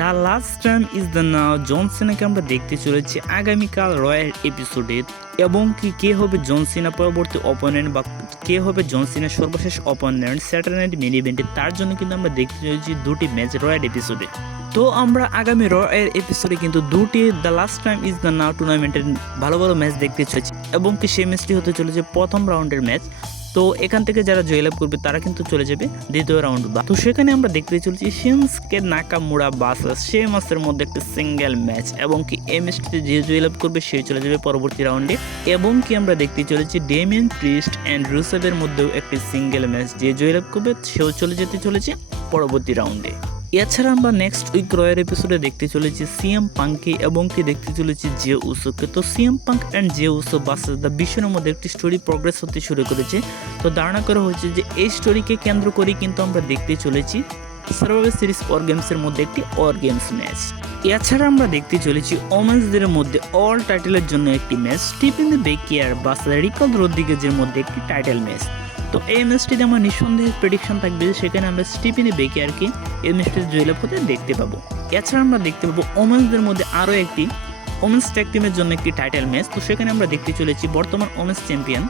The last time is the now John সিনাকে আমরা দেখতে চলেছি আগামীকাল রয়্যাল এপিসোডে, এবং কে হবে জন সিনা পরবর্তী অপোনেন্ট বা কে হবে জন সিনার সর্বশেষ অপোনেন্ট স্যাটারডে নাইট মেইন ইভেন্টে, তার জন্য কিন্তু আমরা দেখতে চলেছি দুটি ম্যাচ রয়্যাল এপিসোডে। তো আমরা আগামী রয়্যাল এপিসোডে কিন্তু দুটি the last time is the now টুর্নামেন্টের ভালো ভালো ম্যাচ দেখতে চলেছি, এবং সেই ম্যাচটি হতে চলেছে প্রথম রাউন্ডের ম্যাচ। তো এখান থেকে যারা জয়লাভ করবে তারা কিন্তু চলে যাবে দ্বিতীয় রাউন্ড। তো সেখানে আমরা দেখতে চলেছি শিনস্কে নাকামুরা ভার্সেস শেমাসের মধ্যে একটা সিঙ্গেল ম্যাচ, এবং এই ম্যাচটিতে যে জয়লাভ করবে সে চলে যাবে পরবর্তী রাউন্ডে। এবং আমরা দেখতে চলেছি ডেমিয়ান প্রিস্ট অ্যান্ড রুসেভের মধ্যেও একটি সিঙ্গেল ম্যাচ, যে জয়লাভ করবে সেও চলে যেতে চলেছে পরবর্তী রাউন্ডে। এছাড়া আমরা নেক্সট উইক রয়্যাল এপিসোডে দেখতে চলেছি সিএম পাঙ্ককে, এবং দেখতে চলেছি জে উসোকে। তো CM punk and J Uso versus the বিশ্বর মধ্যে একটি স্টোরি প্রোগ্রেস হতে শুরু করেছে। তো ধারণা করা হয়েছে যে এই স্টোরিকে কেন্দ্র করে কিন্তু আমরা দেখতে চলেছি সার্ভাইভার সিরিজ ওয়ার গেমসের মধ্যে একটি ওয়ার গেমস ম্যাচ। এছাড়া আমরা দেখতে চলেছি ওমেন্সদের মধ্যে অল টাইটেলের জন্য একটি ম্যাচ, স্টিফেন বেকিয়ার ভার্সেস রিকাল রদ্রিগেজের মধ্যে একটি টাইটেল ম্যাচ। তো এই ম্যাচটিতে আমার নিঃসন্দেহে প্রেডিকশন থাকবে যে সেখানে আমরা স্টিফেন বেকিয়ারকে এই ম্যাচটিতে জয়লাভ হতে দেখতে পাবো। এছাড়া আমরা দেখতে পাবো ওমেন্সদের মধ্যে আরও একটি ওমেন্স ট্যাগ টিমের জন্য একটি টাইটেল ম্যাচ। তো সেখানে আমরা দেখতে চলেছি বর্তমান women's champion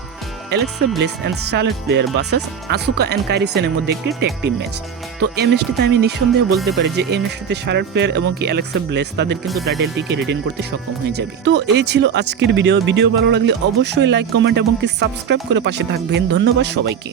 Alexa Bliss and Charlotte Flair versus Asuka and Kairi সেনের মধ্যে একটি ট্যাগ টিম ম্যাচ। তো এই ম্যাচটিতে আমি নিঃসন্দেহে বলতে পারি যে এই ম্যাচটিতে শার্লেট প্লেয়ার এবং অ্যালেক্সা ব্লেস তাদের কিন্তু টাইটেলটিকে রিটেন করতে সক্ষম হয়ে যাবে। তো এই ছিল আজকের ভিডিও ভালো লাগলে অবশ্যই লাইক, কমেন্ট এবং সাবস্ক্রাইব করে পাশে থাকবেন। ধন্যবাদ সবাইকে।